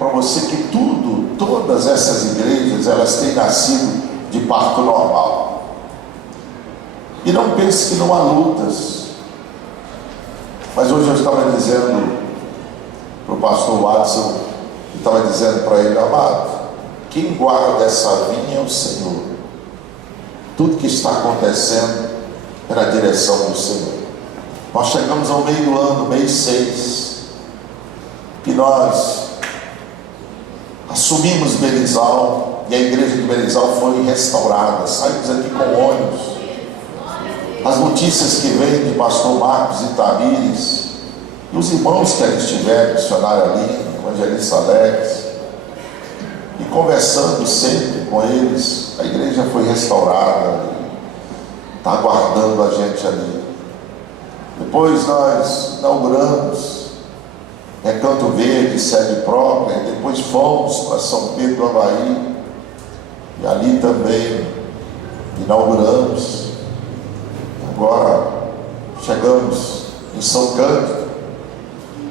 para você que todas essas igrejas, elas têm nascido de parto normal. E não pense que não há lutas. Mas hoje eu estava dizendo para o pastor Watson, estava dizendo para ele: amado, quem guarda essa vinha é o Senhor. Tudo que está acontecendo é na direção do Senhor. Nós chegamos ao meio do ano, mês 6, que nós assumimos Berizal, e a igreja de Berizal foi restaurada. Saímos aqui com ônibus. As notícias que vêm de pastor Marcos e Tamires, e os irmãos que ali estiveram, missionário ali, evangelista Alex, e conversando sempre com eles, a igreja foi restaurada, está aguardando a gente ali. Depois nós inauguramos Recanto Verde, sede própria, e depois fomos para São Pedro do Avaí, e ali também inauguramos. Agora chegamos em São Cândido,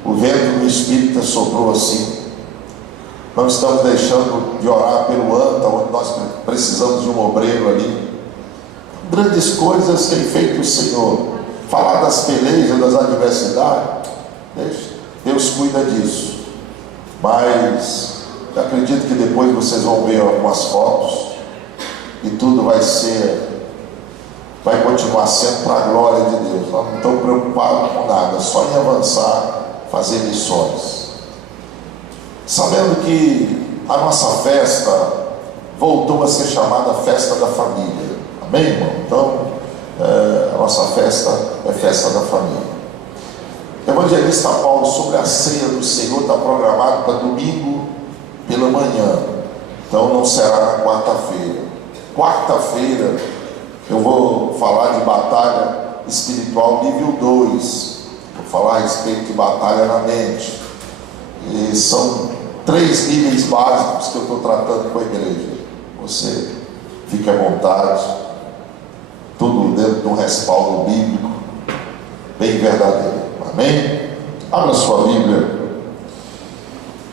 o vento do Espírito soprou assim. Nós estamos deixando de orar pelo ANTA, onde nós precisamos de um obreiro ali. Grandes coisas tem feito o Senhor. Falar das pelejas, das adversidades, deixa, Deus cuida disso. Mas eu acredito que depois vocês vão ver algumas fotos e tudo vai continuar sendo para a glória de Deus. Nós não estamos preocupados com nada, só em avançar, fazer missões. Sabendo que a nossa festa voltou a ser chamada Festa da Família. Amém, irmão? Então, a nossa festa é Festa da Família. Evangelista Paulo, sobre a ceia do Senhor, está programado para domingo pela manhã. Então não será na quarta-feira. Quarta-feira eu vou falar de batalha espiritual nível 2. Vou falar a respeito de batalha na mente. E são 3 níveis básicos que eu estou tratando com a igreja. Você fique à vontade. Tudo dentro de um respaldo bíblico bem verdadeiro. Amém? Abra sua Bíblia.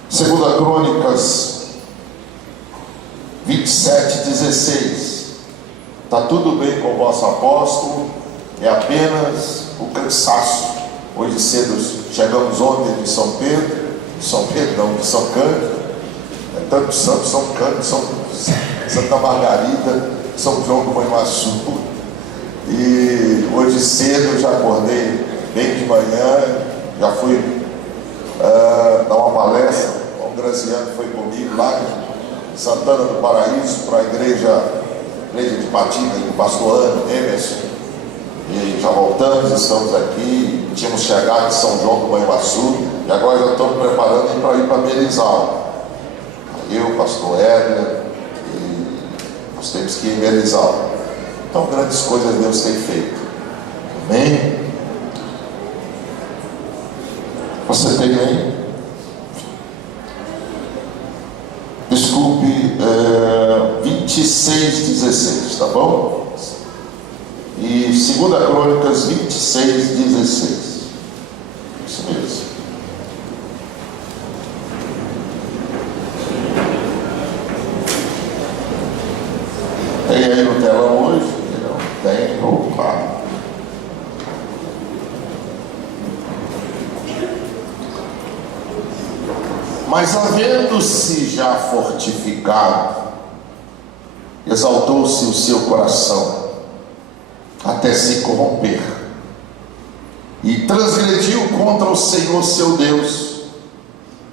2 Crônicas 27:16. Está tudo bem com o vosso apóstolo, é apenas o cansaço. Hoje cedo chegamos ontem de São Pedro, de São Cândido. É tanto santo, São Cândido, Santa Margarida, São João do Manhuaçu. E hoje cedo eu já acordei bem de manhã, já fui dar uma palestra. O Graziano foi comigo lá em Santana do Paraíso, para a igreja de Patina, do pastor Emerson. E já voltamos, estamos aqui. Tínhamos chegado em São João do Manhuaçu e agora já estamos preparando para ir para Berizal. Eu, pastor Edler, e nós temos que ir em Berizal. Então, grandes coisas Deus tem feito. Amém? Você tem aí? Desculpe, 26:16, tá bom? E 2 Crônicas 26:16. Isso mesmo. Tem aí no telão hoje? Não tem. Opa. Mas havendo-se já fortificado, exaltou-se o seu coração até se corromper, e transgrediu contra o Senhor seu Deus,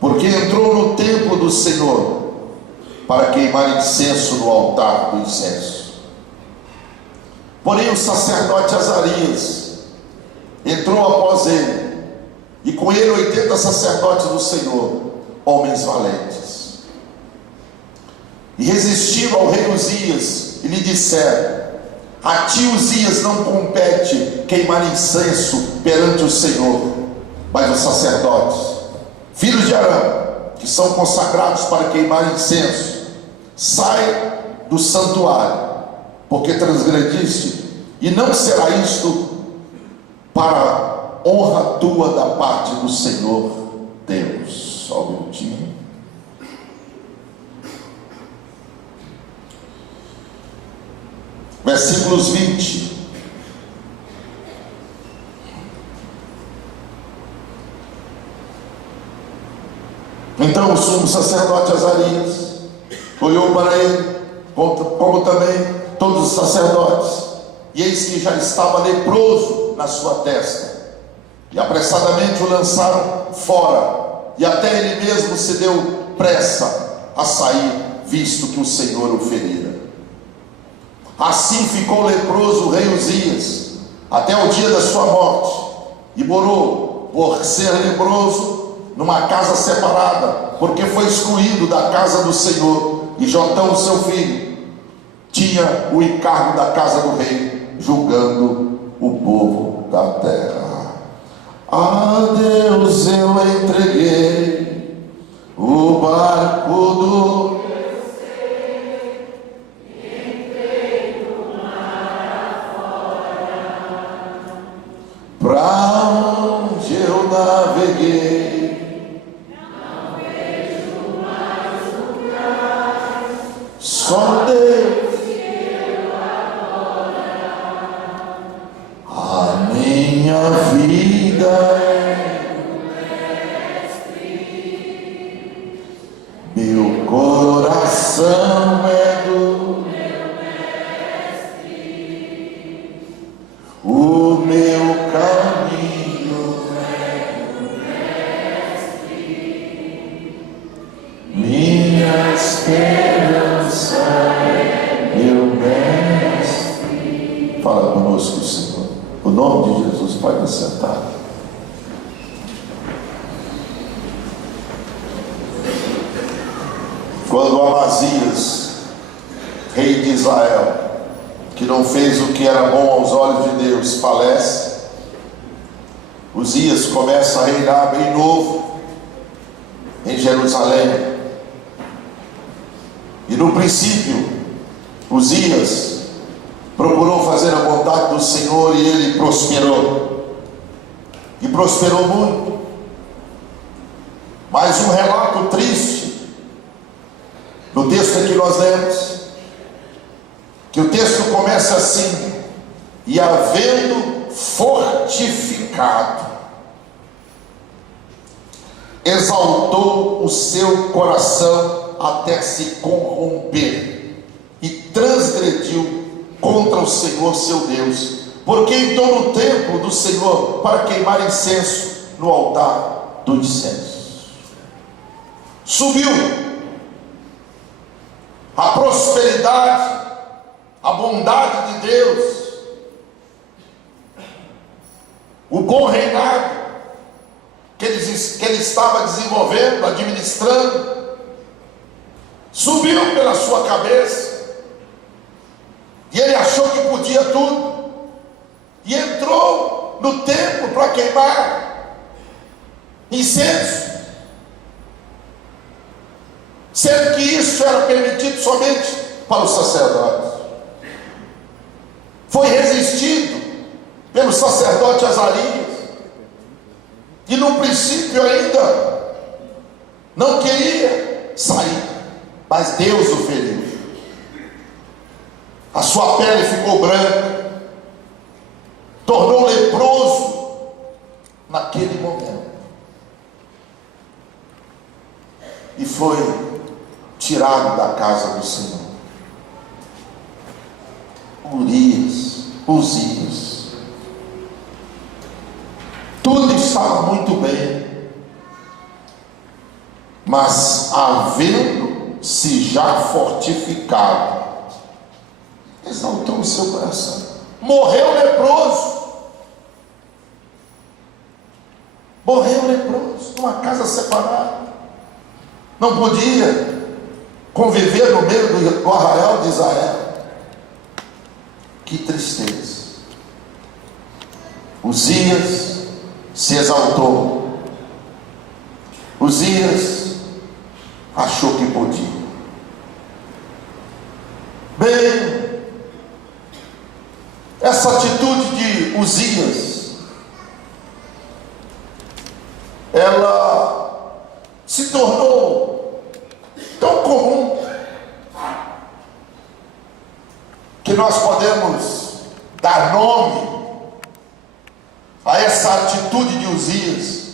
porque entrou no templo do Senhor para queimar incenso no altar do incenso. Porém o sacerdote Azarias entrou após ele, e com ele 80 sacerdotes do Senhor, homens valentes, e resistiram ao rei Uzias e lhe disseram: a ti, Uzias, não compete queimar incenso perante o Senhor, mas os sacerdotes, filhos de Arão, que são consagrados para queimar incenso, sai do santuário, porque transgrediste, e não será isto para honra tua da parte do Senhor Deus. Só um minutinho. versículos 20. Então o sumo sacerdote Azarias olhou para ele, como também todos os sacerdotes, e eis que já estava leproso na sua testa, e apressadamente o lançaram fora, e até ele mesmo se deu pressa a sair, visto que o Senhor o ferira. Assim ficou leproso o rei Uzias até o dia da sua morte, e morou, por ser leproso, numa casa separada, porque foi excluído da casa do Senhor. E Jotão, seu filho, tinha o encargo da casa do rei, julgando o povo da terra. A Deus eu entreguei o barco do pra onde eu naveguei, não vejo mais lugar, só Deus eu adoro. A minha vida é do Mestre, meu coração é do o meu caminho é do Mestre, minha esperança é meu Mestre. Fala conosco, Senhor. O nome de Jesus, pode sentar. Quando Amazias, rei de Israel, que não fez o que era bom aos olhos de Deus, falece, Uzias começa a reinar bem novo em Jerusalém. E no princípio, Uzias procurou fazer a vontade do Senhor e ele prosperou. E prosperou muito. Mas um relato triste, no texto que nós lemos, que o texto começa assim: e havendo fortificado, exaltou o seu coração até se corromper, e transgrediu contra o Senhor seu Deus, porque entrou no templo do Senhor para queimar incenso no altar do incenso. Subiu a prosperidade, a bondade de Deus, o bom reinado que ele estava desenvolvendo, administrando, subiu pela sua cabeça, e ele achou que podia tudo, e entrou no templo para queimar incenso, sendo que isso era permitido somente para os sacerdotes. Foi resistido pelo sacerdote Azarias, e no princípio ainda não queria sair, mas Deus o feriu. A sua pele ficou branca, tornou leproso naquele momento, e foi tirado da casa do Senhor. Uzias, tudo estava muito bem, mas havendo-se já fortificado, exaltou o seu coração, morreu leproso, numa casa separada, não podia conviver no meio do arraial de Israel. Que tristeza. Uzias se exaltou, Uzias achou que podia. Bem, essa atitude de Uzias, ela se tornou tão comum que nós podemos dar nome a essa atitude de Uzias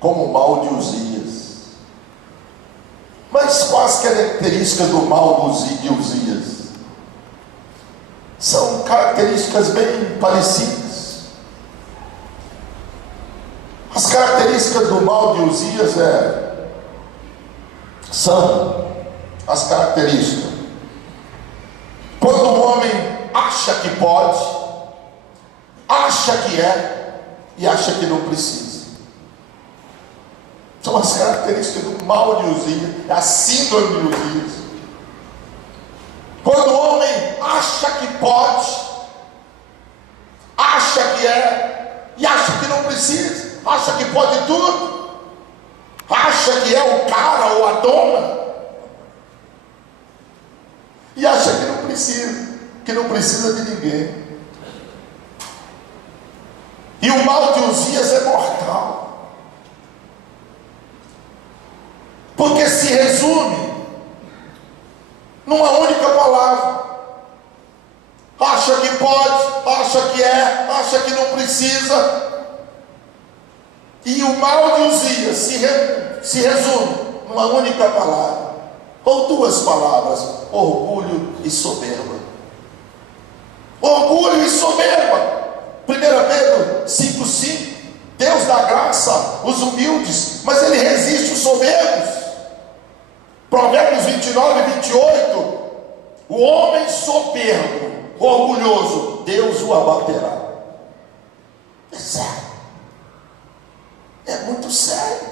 como o mal de Uzias. Mas quais características do mal de Uzias? São características bem parecidas. As características do mal de Uzias são as características: quando o homem acha que pode, acha que é e acha que não precisa. São as características do mal de Uzias, é a síndrome de Uzias. Quando o homem acha que pode, acha que é e acha que não precisa, acha que pode tudo, acha que é o cara ou a dona, e acha que não precisa de ninguém. E o mal de Uzias é mortal, porque se resume numa única palavra: acha que pode, acha que é, acha que não precisa. E o mal de Uzias se resume numa única palavra, ou duas palavras: orgulho e soberba. Orgulho e soberba. 1 Pedro 5,5: Deus dá graça aos humildes, mas Ele resiste os soberbos. Provérbios 29:28: o homem soberbo, orgulhoso, Deus o abaterá. É sério, é muito sério.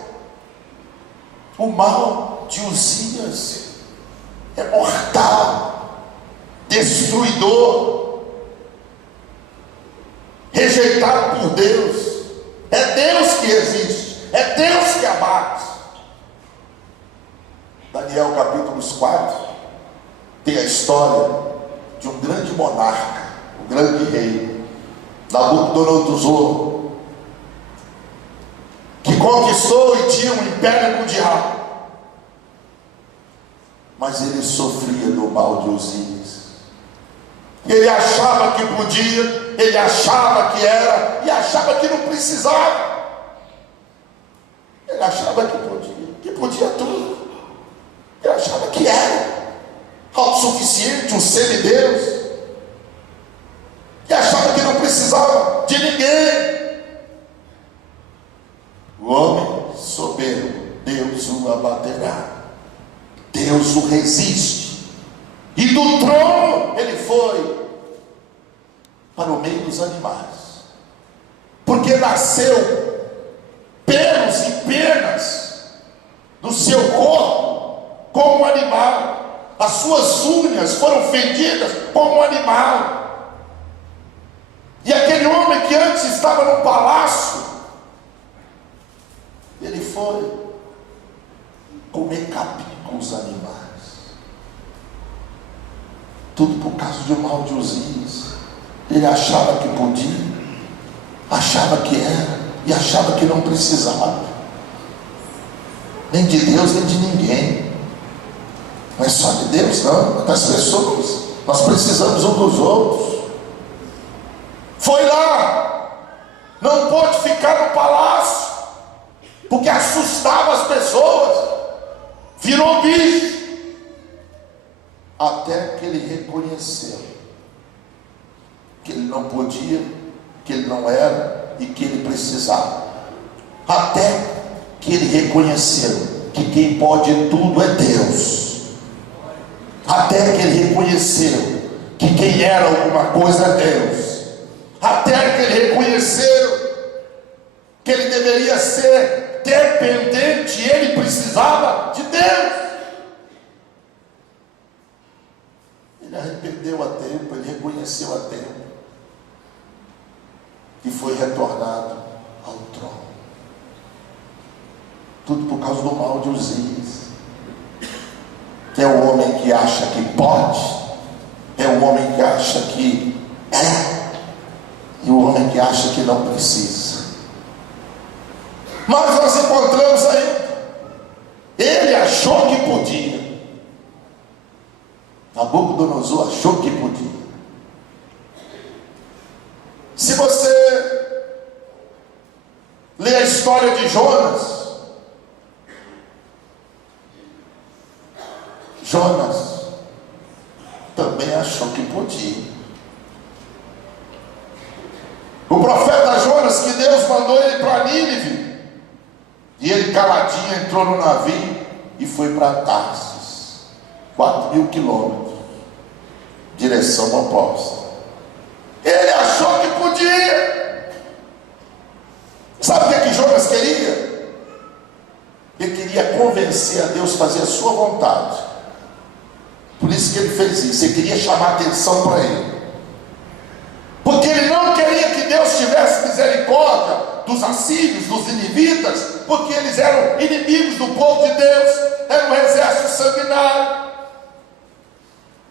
O mal de Uzias é mortal, destruidor, rejeitado por Deus. É Deus que existe, é Deus que abate. Daniel capítulo 4 tem a história de um grande monarca, um grande rei, Nabucodonosor, que conquistou e tinha um império mundial, mas ele sofria do mal de Uzias. Ele achava que podia, ele achava que era, e achava que não precisava. Ele achava que podia tudo. Ele achava que era autossuficiente, um semideus, e achava que não precisava de ninguém. O homem soberbo, Deus o abaterá, Deus o resiste, e do trono ele foi para o meio dos animais, porque nasceu pelos e penas do seu corpo como um animal, as suas unhas foram fendidas como um animal. E aquele homem que antes estava no palácio, ele foi comer capim com os animais. Tudo por causa do mal de Uzias. Ele achava que podia, achava que era, e achava que não precisava, nem de Deus, nem de ninguém. Não é só de Deus, não, é das pessoas. Nós precisamos uns dos outros. Foi lá, não pôde ficar no palácio, porque assustava as pessoas, virou bicho, até que ele reconheceu que ele não podia, que ele não era e que ele precisava. Até que ele reconheceu que quem pode tudo é Deus. Até que ele reconheceu que quem era alguma coisa é Deus. Até que ele reconheceu que ele deveria ser dependente, ele precisava de Deus. Ele arrependeu a tempo, ele reconheceu a tempo, e foi retornado ao trono. Tudo por causa do mal de Uzias, que é o homem que acha que pode, é o homem que acha que é, e o homem que acha que não precisa. Mas nós encontramos ainda, ele achou que podia. Nabucodonosor achou que podia, Lê a história de Jonas. Jonas também achou que podia. O profeta Jonas, que Deus mandou ele para Nínive, e ele caladinho entrou no navio e foi para Tarsis, 4.000 quilômetros, direção oposta. Ele achou que podia. Sabe o que Jonas queria? Ele queria convencer a Deus a fazer a sua vontade. Por isso que ele fez isso. Ele queria chamar atenção para ele, porque ele não queria que Deus tivesse misericórdia dos assírios, dos ninivitas, porque eles eram inimigos do povo de Deus, era um exército sanguinário.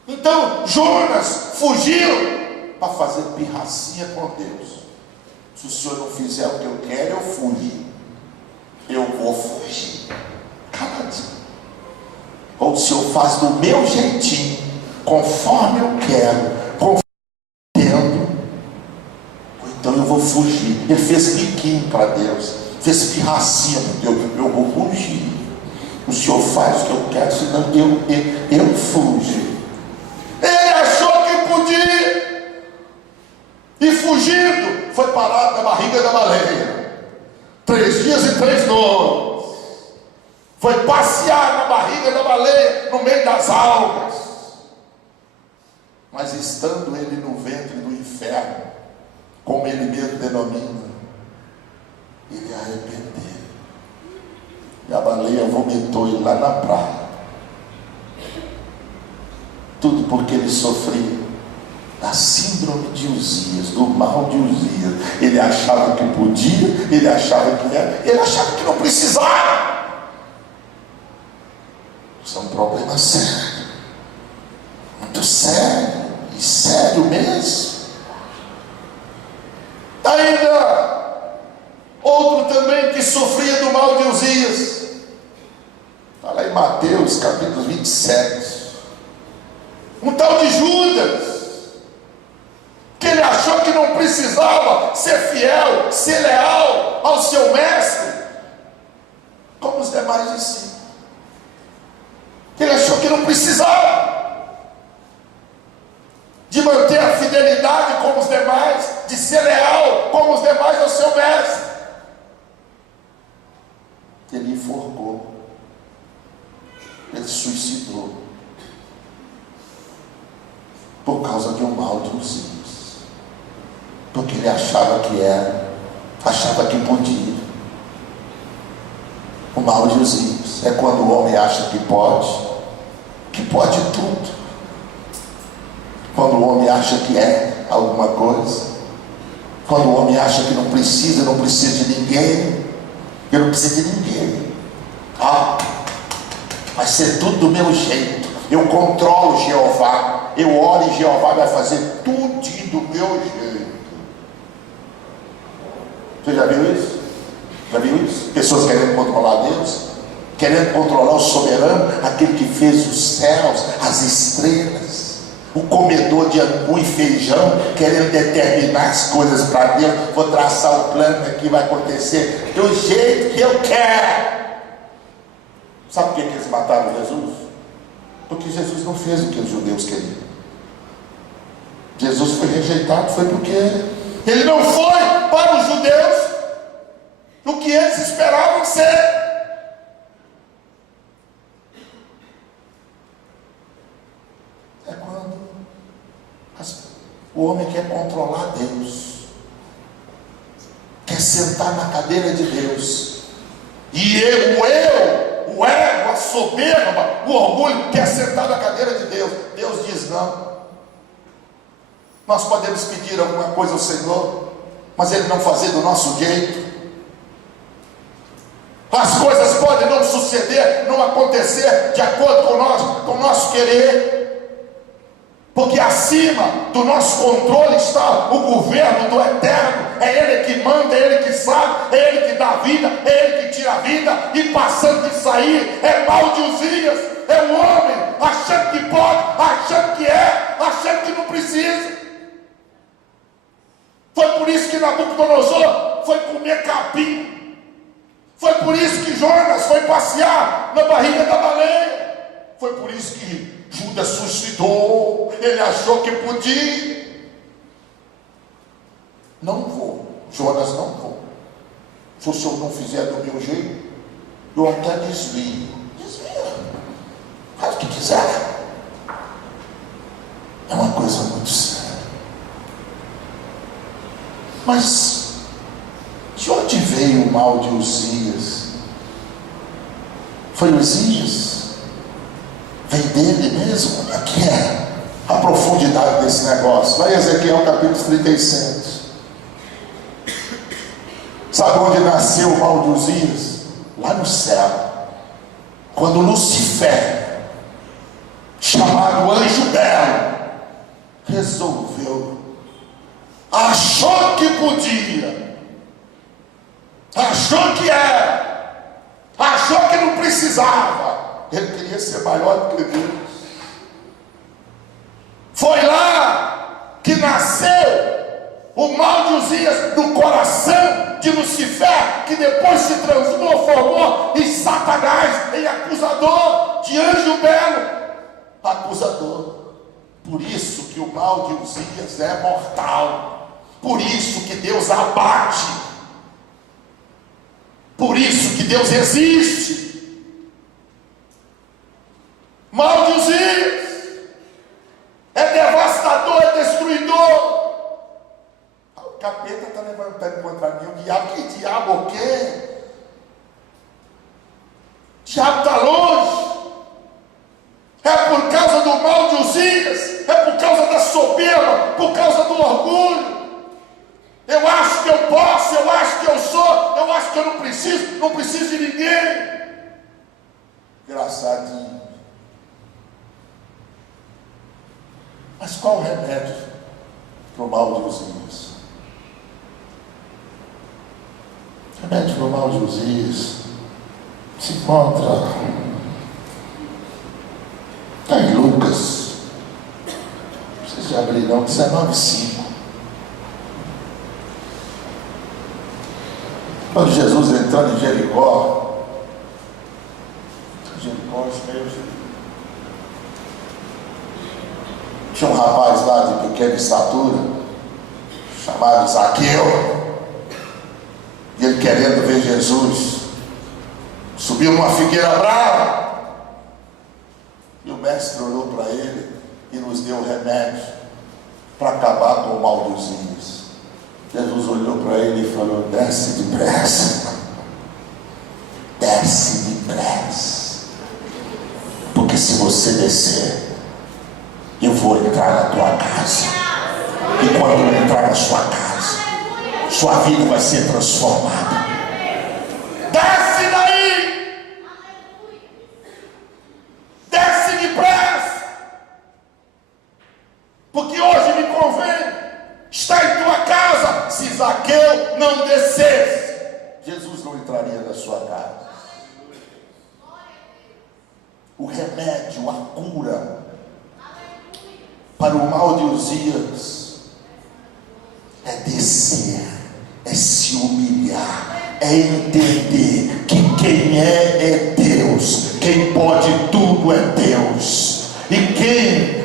Então Jonas fugiu para fazer pirracinha com Deus. Se o Senhor não fizer o que eu quero, eu fujo. Eu vou fugir, caladinho. Ou o Senhor faz do meu jeitinho, conforme eu quero, conforme eu entendo, ou então eu vou fugir. Ele fez biquinho para Deus, fez pirracinha para Deus. Eu vou fugir. O Senhor faz o que eu quero, senão eu fujo. Ele achou que podia, e fugindo foi parado na barriga da baleia, 3 dias e 3 noites. Foi passear na barriga da baleia, no meio das algas. Mas estando ele no ventre do inferno, como ele mesmo denomina, ele arrependeu, e a baleia vomitou ele lá na praia. Tudo porque ele sofria da síndrome de Uzias, do mal de Uzias. Ele achava que podia, ele achava que era, ele achava que não precisava. Isso é um problema sério, muito sério, e sério mesmo. Ainda outro também que sofria do mal de Uzias, está lá em Mateus capítulo 27, um tal de Judas, que ele achou que não precisava ser fiel, ser leal ao seu mestre, como os demais discípulos. Ele achou que não precisava de manter a fidelidade como os demais, de ser leal como os demais ao seu mestre. Ele enforcou, ele suicidou, por causa de um mal de Uzias, porque ele achava que era, achava que podia. O mal de Uzias é quando o homem acha que pode tudo. Quando o homem acha que é alguma coisa, quando o homem acha que não precisa de ninguém, eu não preciso de ninguém. Vai ser tudo do meu jeito. Eu controlo Jeová. Eu oro e Jeová vai fazer tudo do meu jeito. Você já viu isso? Já viu isso? Pessoas querendo controlar Deus, querendo controlar o soberano, aquele que fez os céus, as estrelas, o comedor de angu e feijão, querendo determinar as coisas para Deus. Vou traçar o plano aqui, vai acontecer do jeito que eu quero. Sabe por que eles mataram Jesus? Porque Jesus não fez o que os judeus queriam. Jesus foi rejeitado, foi porque ele não foi para os judeus o que eles esperavam ser. É quando o homem quer controlar Deus, quer sentar na cadeira de Deus, e o ego, a soberba, o orgulho quer sentar na cadeira de Deus. Deus diz não. Nós podemos pedir alguma coisa ao Senhor, mas Ele não fazer do nosso jeito. As coisas podem não suceder, não acontecer de acordo com o nosso querer, porque acima do nosso controle está o governo do eterno. É Ele que manda, é Ele que sabe, é Ele que dá vida, é Ele que tira a vida. E passando isso aí é mal de Uzias, é o homem achando que pode, achando que é, achando que não precisa. Foi por isso que Nabucodonosor foi comer capim Foi por isso que Jonas foi passear na barriga da baleia. Foi por isso que Judas suscitou. Ele achou que podia. Não vou, Jonas, não vou. Se o senhor não fizer do meu jeito, eu até desvio. Desvia. Faz o que quiser. É uma coisa muito séria. Mas de onde veio o mal de Uzias? Foi Uzias? Vem dele mesmo? Como é que é a profundidade desse negócio? Vai Ezequiel capítulo 37. Sabe onde nasceu o mal de Uzias? Lá no céu. Quando Lucifer, chamado anjo belo, resolveu, achou que podia, achou que era, achou que não precisava. Ele queria ser maior do que Deus. Foi lá que nasceu o mal de Uzias no coração de Lucifer, que depois se transformou em Satanás, em acusador, de anjo belo, acusador. Por isso que o mal de Uzias é mortal. Por isso que Deus abate. Por isso que Deus existe. Mal de Uzias é devastador, é destruidor. O capeta está levantando contra mim. O diabo, que diabo o quê? O diabo está longe. É por causa do mal de Uzias, é por causa da soberba, por causa do orgulho. Eu acho que eu posso, eu acho que eu sou, eu acho que eu não preciso de ninguém. Engraçadinho. Mas qual o remédio para o mal de Uzias? O remédio para o mal de Uzias se encontra em Lucas, não precisa de abrir não, 19:5. Quando Jesus entrando em Jericó, tinha um rapaz lá de pequena estatura, chamado Zaqueu, e ele querendo ver Jesus, subiu numa figueira brava. E o mestre olhou para ele e nos deu o remédio para acabar com o mal dos Uzias. Jesus olhou para ele e falou: desce depressa, desce depressa, porque se você descer, eu vou entrar na tua casa, e quando eu entrar na sua casa, sua vida vai ser transformada. Desce daí! Porque hoje me convém estar em tua casa. Se Zaqueu não descesse, Jesus não entraria na sua casa. O remédio, a cura para o mal de Uzias é descer, é se humilhar, é entender que quem é Deus, quem pode tudo é Deus, e quem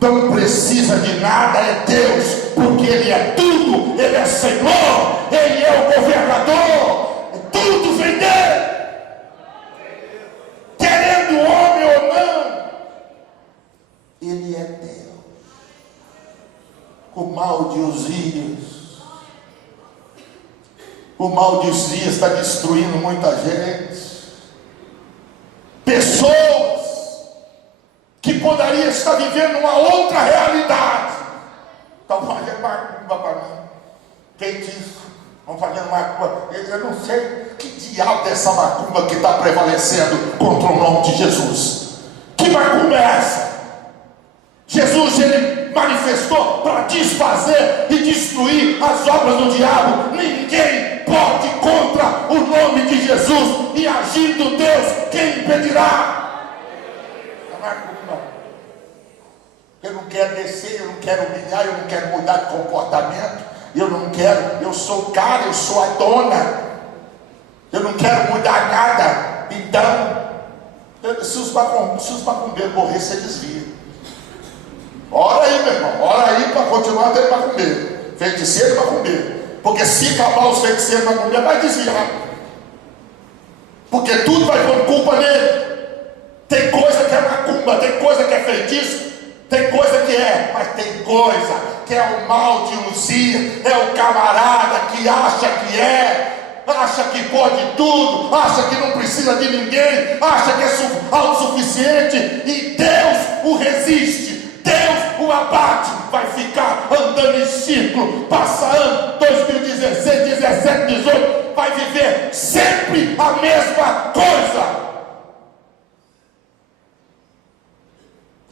não precisa de nada é Deus, porque Ele é tudo, Ele é Senhor, Ele é o governador, tudo vem dele. Querendo homem ou não, Ele é Deus. O mal de Uzias está destruindo muita gente, pessoas que poderia estar vivendo uma outra realidade. Estão fazendo macumba para mim. Quem disse? Estão fazendo macumba. Eu não sei que diabo dessa macumba que está prevalecendo contra o nome de Jesus. Que macumba é essa? Jesus, ele manifestou para desfazer e destruir as obras do diabo. Ninguém pode contra o nome de Jesus, e agindo Deus, quem impedirá? Eu não quero descer, eu não quero humilhar, eu não quero mudar de comportamento, eu não quero, eu sou o cara, eu sou a dona. Eu não quero mudar nada. Então, se os macumbeiros morrer, você desvia. Ora aí, meu irmão, ora aí para continuar tendo macumbeiro, feiticeiro e macumbeiro. Porque se acabar os feiticeiros e macumbeiros, vai desviar. Porque tudo vai por culpa dele. Tem coisa que é macumba, tem coisa que é feitiço, tem coisa que é, mas tem coisa que é o mal de Uzias, é o camarada que acha que acha que pode tudo, acha que não precisa de ninguém, acha que é autossuficiente, e Deus o resiste, Deus o abate, vai ficar andando em círculo, passa ano, 2016, 17, 18, vai viver sempre a mesma coisa.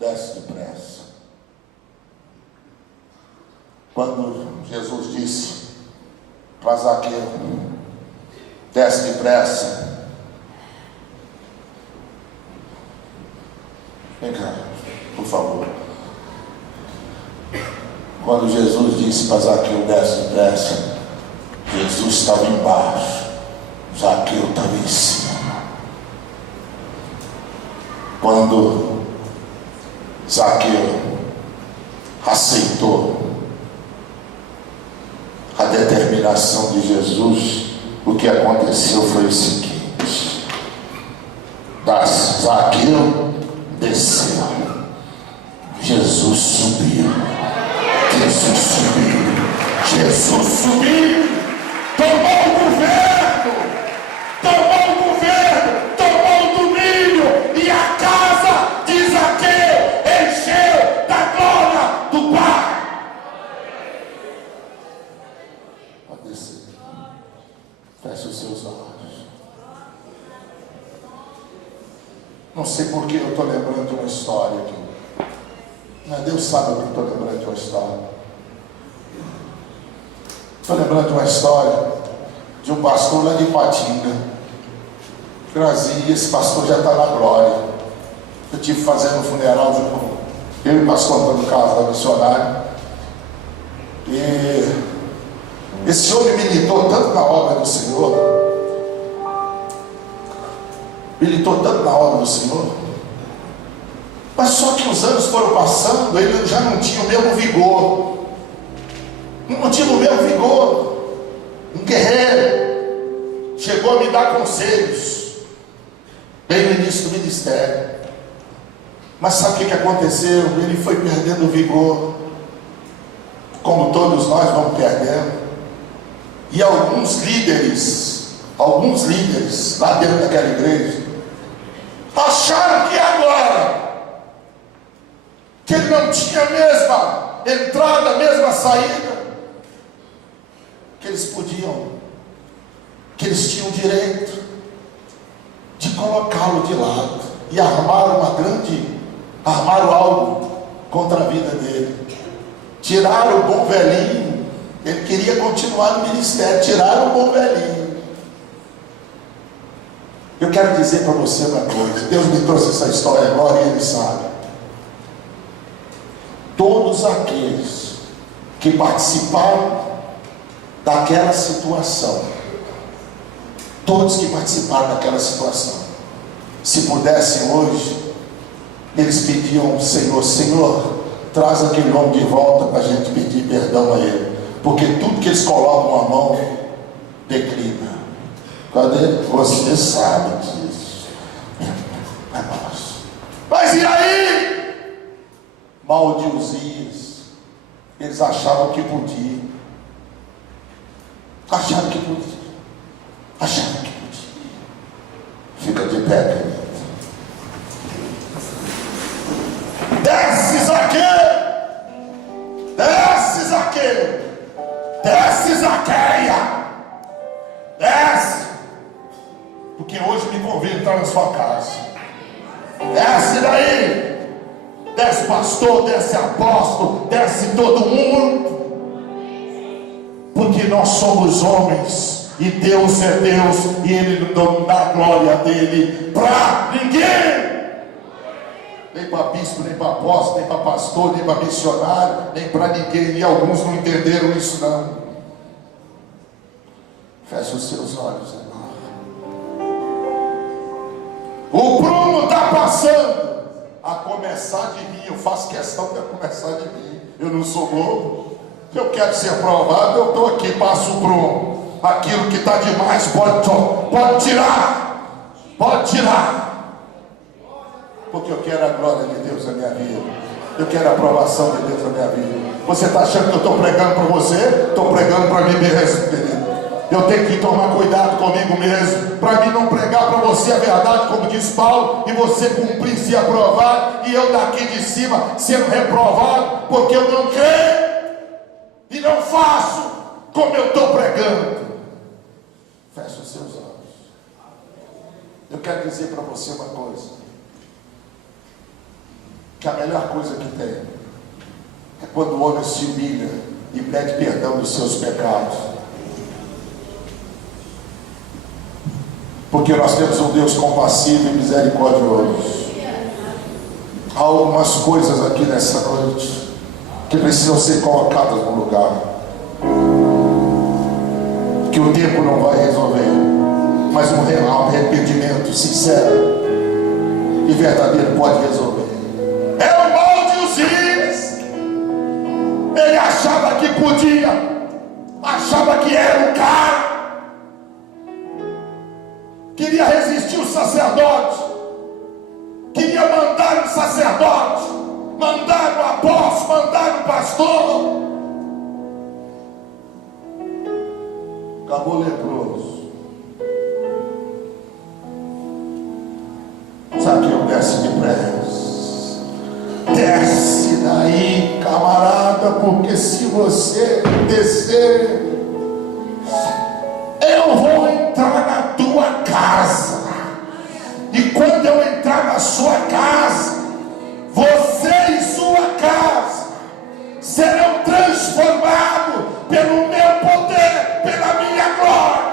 Desce depressa. Quando Jesus disse para Zaqueu, desce depressa. Vem cá, por favor. Quando Jesus disse para Zaqueu, desce depressa, Jesus estava embaixo, Zaqueu estava em cima. Quando Zaqueu aceitou a determinação de Jesus, o que aconteceu foi o seguinte: Zaqueu desceu, Jesus subiu, Jesus subiu, Jesus subiu, tomou o governo, tomou o domínio, e a casa de Zaqueu encheu da glória do Pai. Pode descer. Feche os seus olhos. Não sei por que eu estou lembrando de uma história aqui. Mas Deus sabe o que eu estou lembrando de uma história. Estou lembrando de uma história de um pastor lá de Ipatinga. E esse pastor já está na glória. Eu tive fazendo um funeral junto com eu e o pastor Antônio Carlos da missionária. E esse homem militou tanto na obra do Senhor. Militou tanto na obra do Senhor. Mas só que os anos foram passando, ele já não tinha o mesmo vigor. Não tinha o mesmo vigor. Um guerreiro. Chegou a me dar conselhos bem no início do ministério. Mas sabe o que aconteceu? Ele foi perdendo o vigor, como todos nós vamos perdendo. E alguns líderes lá dentro daquela igreja acharam que agora que ele não tinha a mesma entrada, a mesma saída, que eles tinham direito de colocá-lo de lado e armaram algo contra a vida dele. Tiraram o bom velhinho. Ele queria continuar no ministério, tiraram o bom velhinho. Eu quero dizer para você uma coisa. Deus me trouxe essa história agora e Ele sabe. Todos aqueles que participaram daquela situação, se pudessem hoje, eles pediam: Senhor, traz aquele homem de volta para a gente pedir perdão a ele, porque tudo que eles colocam a mão declina. Cadê? Você sabe disso. É nosso. Mas e aí? Mal de Uzias, eles achavam que podia. Fica de pé, querido. Desce, Zaqueu! Desce, Zaqueia! Desce! Porque hoje me convido a entrar na sua casa. Desce daí! Desce pastor, desce apóstolo, desce todo mundo. Porque nós somos homens e Deus é Deus, e Ele não dá glória dele para ninguém. Nem para bispo, nem para apóstolo, nem para pastor, nem para missionário, nem para ninguém. E alguns não entenderam isso não. Feche os seus olhos agora. O prumo está passando. A começar de mim, eu faço questão de começar de mim. Eu não sou bobo. Eu quero ser aprovado, eu estou aqui, passo o prumo. Aquilo que está demais pode tirar. Pode tirar. Porque eu quero a glória de Deus na minha vida. Eu quero a aprovação de Deus na minha vida. Você está achando que eu estou pregando para você? Estou pregando para mim mesmo, querido. Eu tenho que tomar cuidado comigo mesmo, para mim não pregar para você a verdade, como diz Paulo, e você cumprir, se aprovar, e eu daqui de cima sendo reprovado, porque eu não creio e não faço como eu estou pregando. Feche os seus olhos. Eu quero dizer para você uma coisa, que a melhor coisa que tem é quando o homem se humilha e pede perdão dos seus pecados. Porque nós temos um Deus compassivo e misericordioso. Há algumas coisas aqui nessa noite que precisam ser colocadas no lugar, que o tempo não vai resolver, mas um arrependimento sincero e verdadeiro pode resolver. É o mal de Uzias. Ele achava que podia, achava que era o cara, queria resistir o sacerdote, queria mandar no sacerdote, mandar no apóstolo, mandar no pastor. Acabou leproso. Zaqueu desce depressa. Desce daí, camarada, porque se você descer, eu vou entrar na tua casa, e quando eu entrar na sua casa, você e sua casa serão transformados pelo meu poder, pela minha glória.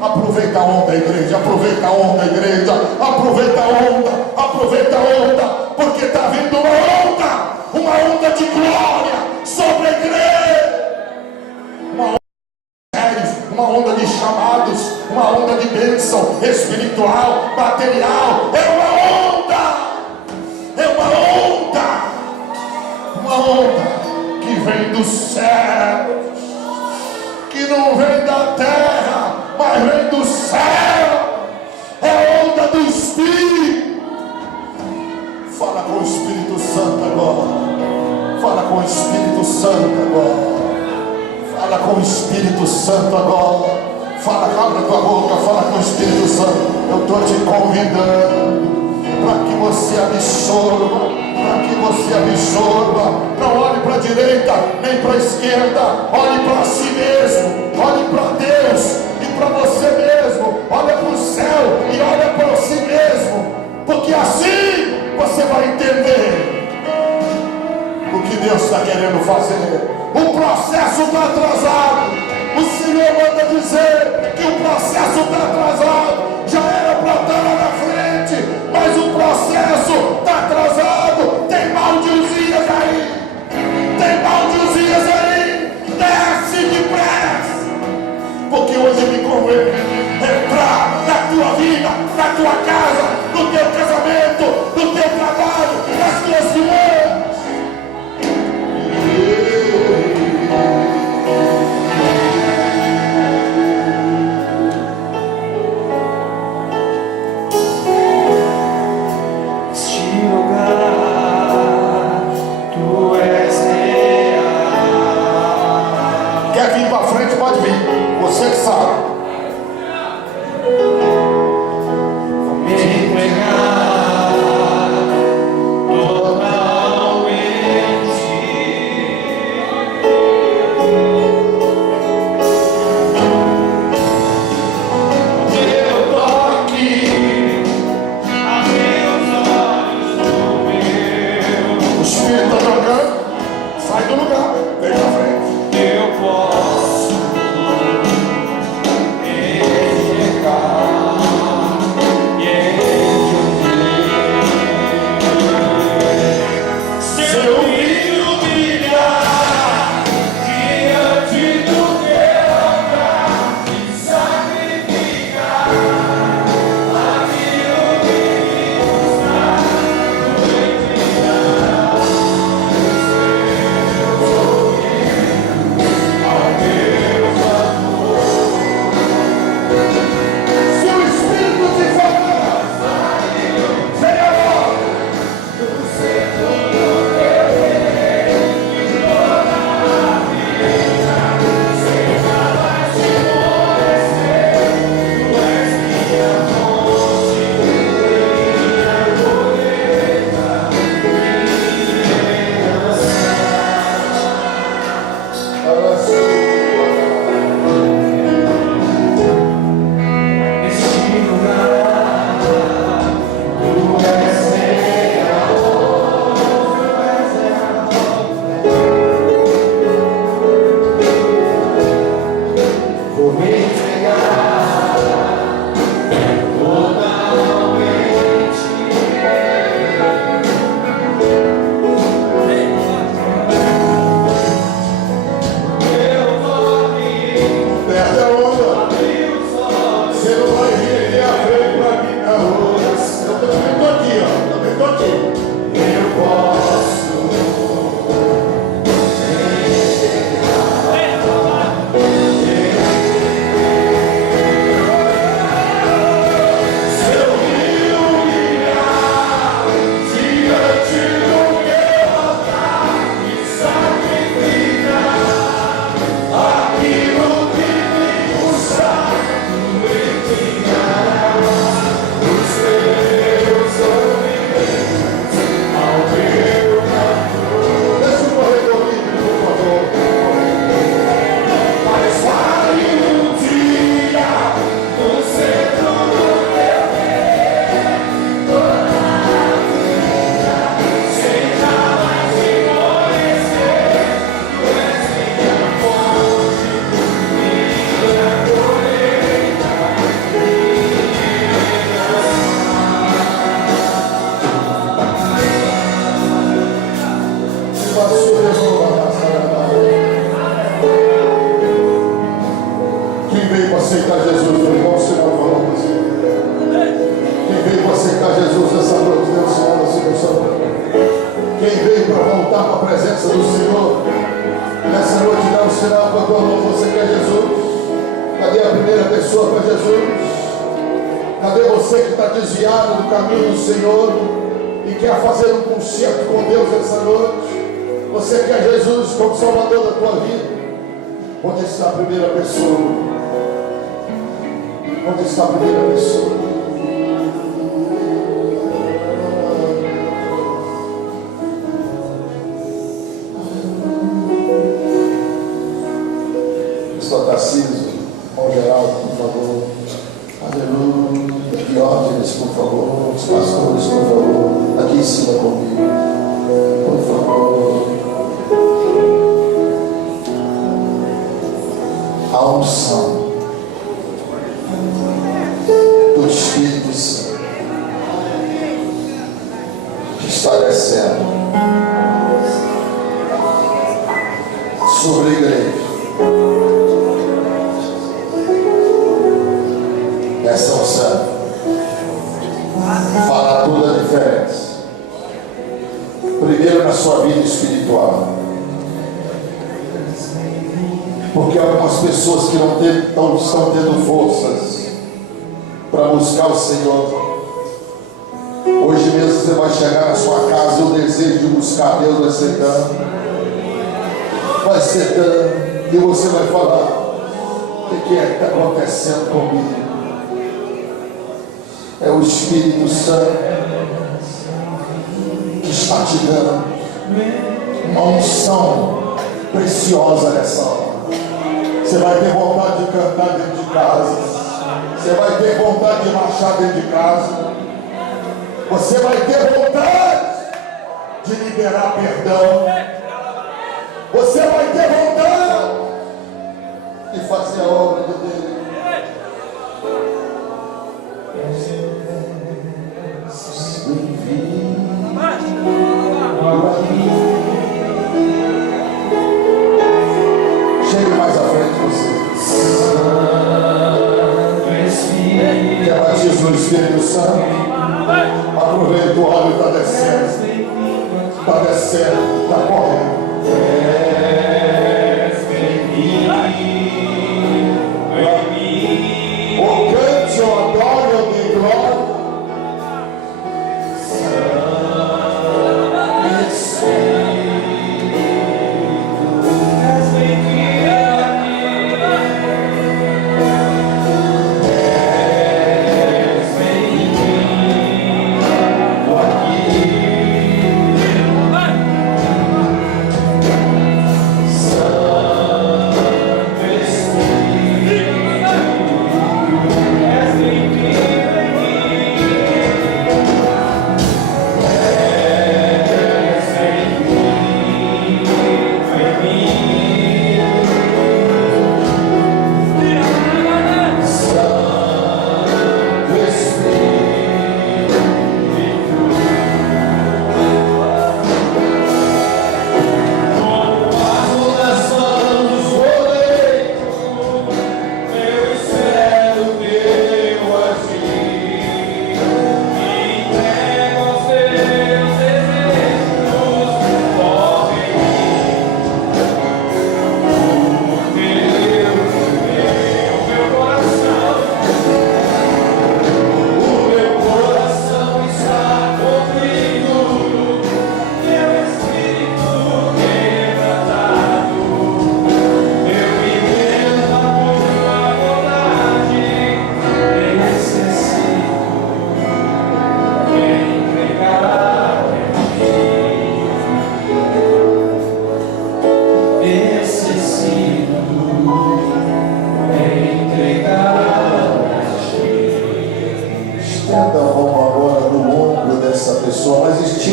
Aproveita a onda, igreja, aproveita a onda, igreja, aproveita a onda, aproveita a onda, porque está vindo uma onda de glória sobre a igreja, uma onda de chamados, uma onda de bênção espiritual, material. Uma onda que vem do céu, que não vem da terra, mas vem do céu. É a onda do Espírito. Fala com o Espírito Santo agora. Fala com o Espírito Santo agora. Fala com o Espírito Santo agora. Fala, abre a tua boca, fala com o Espírito Santo. Eu estou te convidando para que você absorva, para que você absorva. Não olhe para a direita, nem para a esquerda. Olhe para si mesmo, olhe para Deus e para você mesmo. Olha para o céu e olha para si mesmo, porque assim você vai entender o que Deus está querendo fazer. O processo está atrasado. O Senhor manda dizer que o processo está atrasado. Já era para estar lá na frente, mas o processo está atrasado. Tem mal de Uzias aí. Tem mal de Uzias aí. Desce depressa, porque hoje me convém entrar na tua vida, na tua casa, no teu casamento, no teu trabalho, nas tuas finanças. Você que sabe. Vou me entregar totalmente. O teu toque abriu os olhos do meu. O Espírito está jogando. Sai do lugar. Vem pra frente. Eu posso aceitar Jesus, meu irmão, o Senhor falou com você. Quem veio para aceitar Jesus nessa noite, Deus Senhor, assim, meu Senhor. Quem veio para voltar para a presença do Senhor, nessa noite, dá um sinal com a tua mão, você quer Jesus? Cadê a primeira pessoa para Jesus? Cadê você que está desviado do caminho do Senhor e quer fazer um concerto com Deus essa noite? Você quer Jesus como Salvador da tua vida? Onde está a primeira pessoa? Onde está a primeira pessoa? Pastor Tarcísio, irmão Geraldo, por favor. Aleluia. Diógenes, por favor. Os pastores, por favor. Aqui em cima comigo. Por favor. A unção do Espírito Santo que está descendo sobre a igreja. Essa unção fará toda a diferença. Primeiro na sua vida espiritual. Porque algumas pessoas que não estão tendo forças para buscar o Senhor. Hoje mesmo você vai chegar na sua casa e o desejo de buscar Deus vai ser tanto. Vai ser tanto. E você vai falar: o que é que está acontecendo comigo? É o Espírito Santo que está te dando uma unção preciosa nessa hora. Você vai ter vontade de cantar dentro de casa. Você vai ter vontade de marchar dentro de casa. Você vai ter vontade de liberar perdão. Você vai ter vontade de fazer a obra de Deus. Chegue mais à frente você. Quer batismo no Espírito Santo? Aproveita, o óleo está descendo. Está descendo, está correndo. O cante, o adore, o dê glória.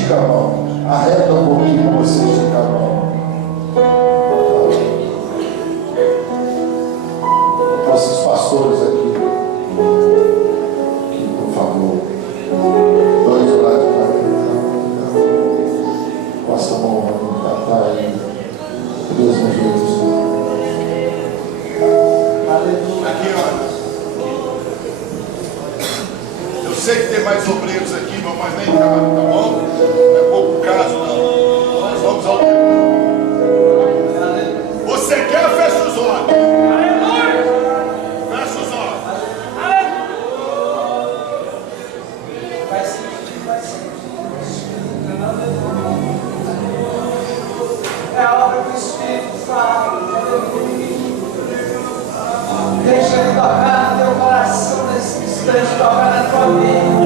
estica a mão. Arreda um pouquinho para você esticar a mão. Nossos pastores aqui, por favor. Dois do lado de cá. Passa a mão, tá aí. Deus me ajude. Aqui, olha. Eu sei que tem mais obreiros aqui, mas nem cabe, tá bom? Não é pouco caso, não. Nós vamos ao tempo. Você quer, fecha os olhos. Fecha os olhos. É a obra do Espírito Santo. Deixa ele tocar no teu coração nesse instante, tocar na tua vida.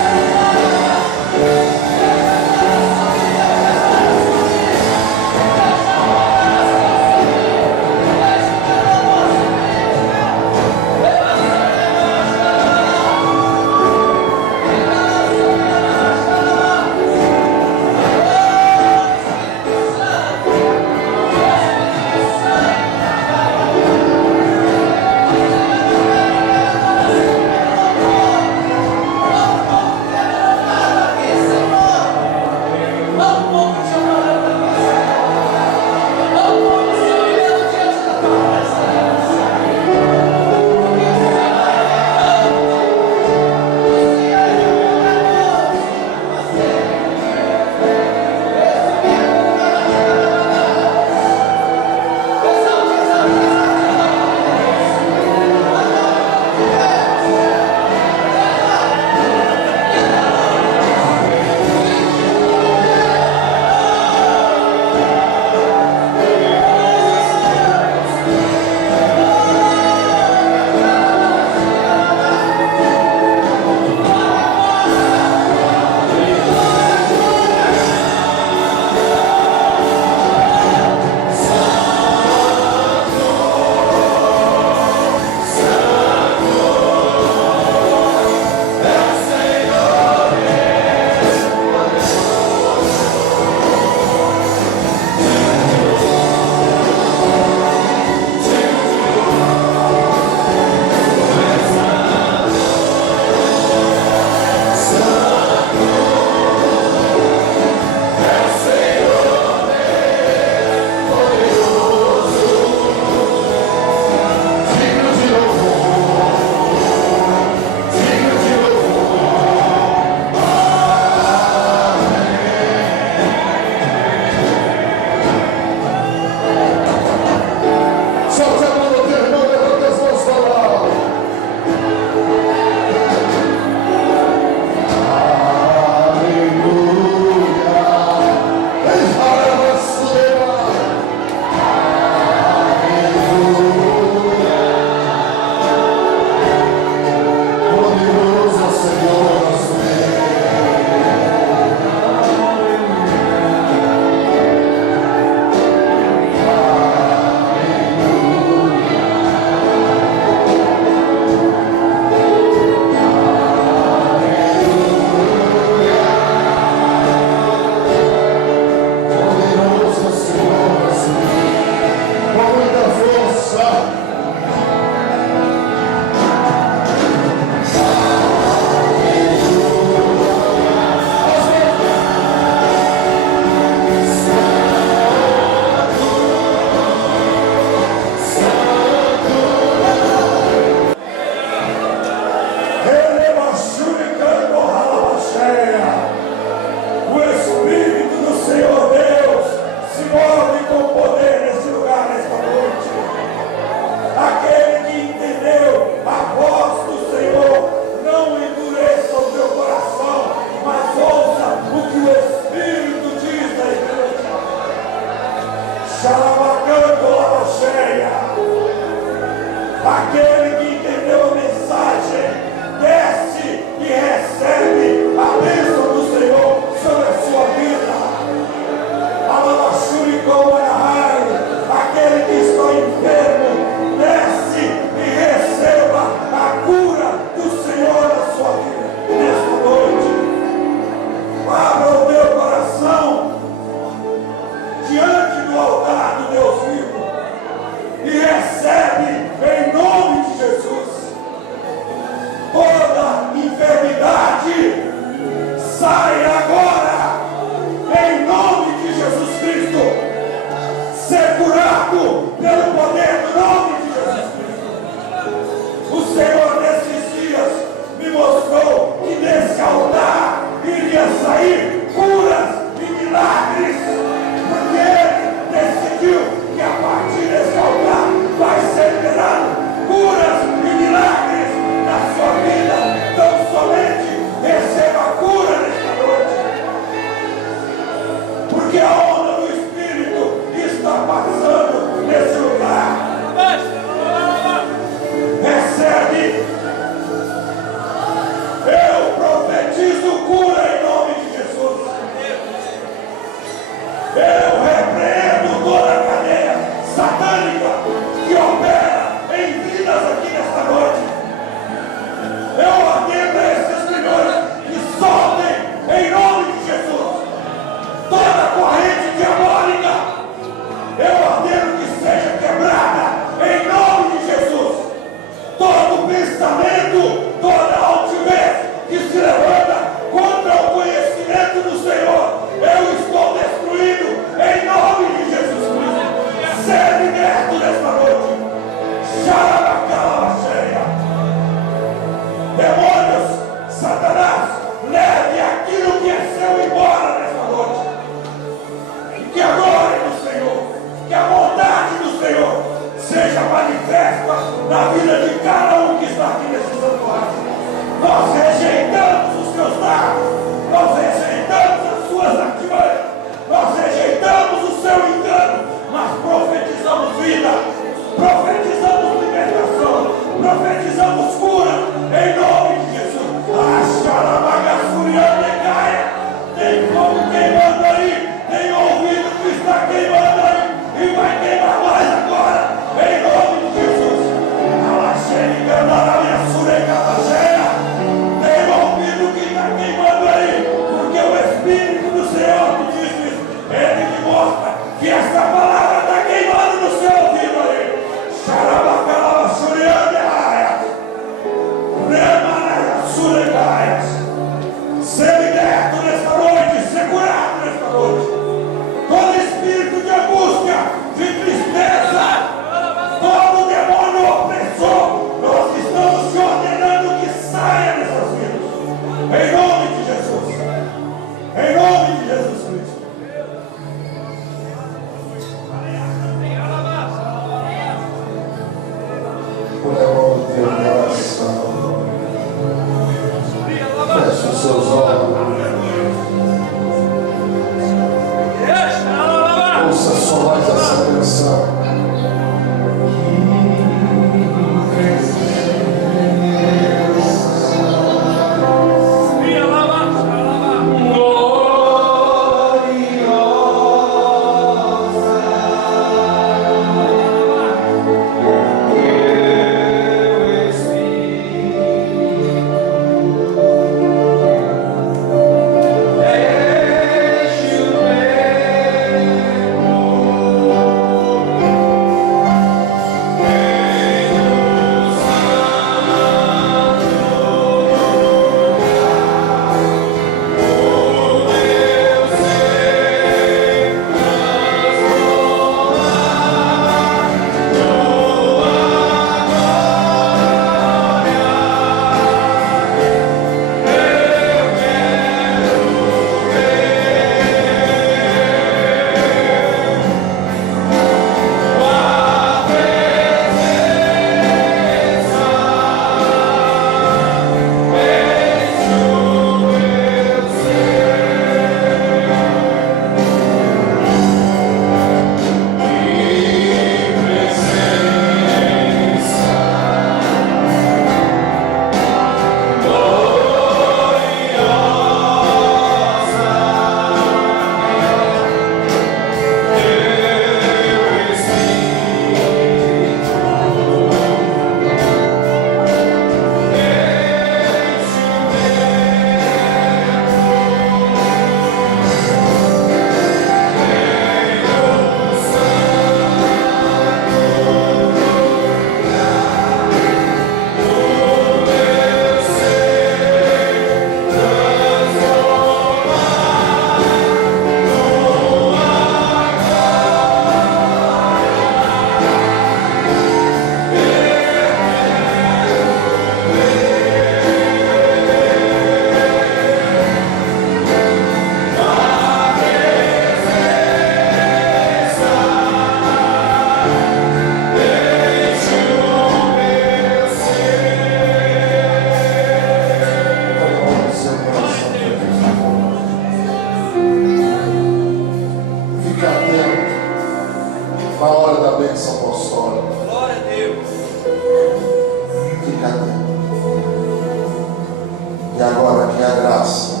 E agora que a graça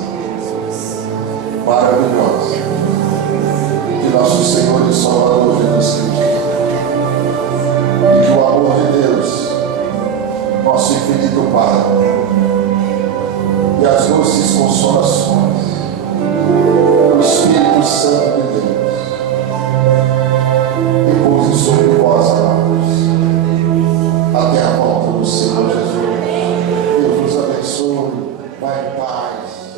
maravilhosa de nosso Senhor e Salvador Jesus Cristo, e que o amor de Deus, nosso infinito Pai, e as doces consolações do Espírito Santo de Deus repouse sobre vós, amados, até a volta do Senhor Jesus. Deus nos abençoe. Vai em paz.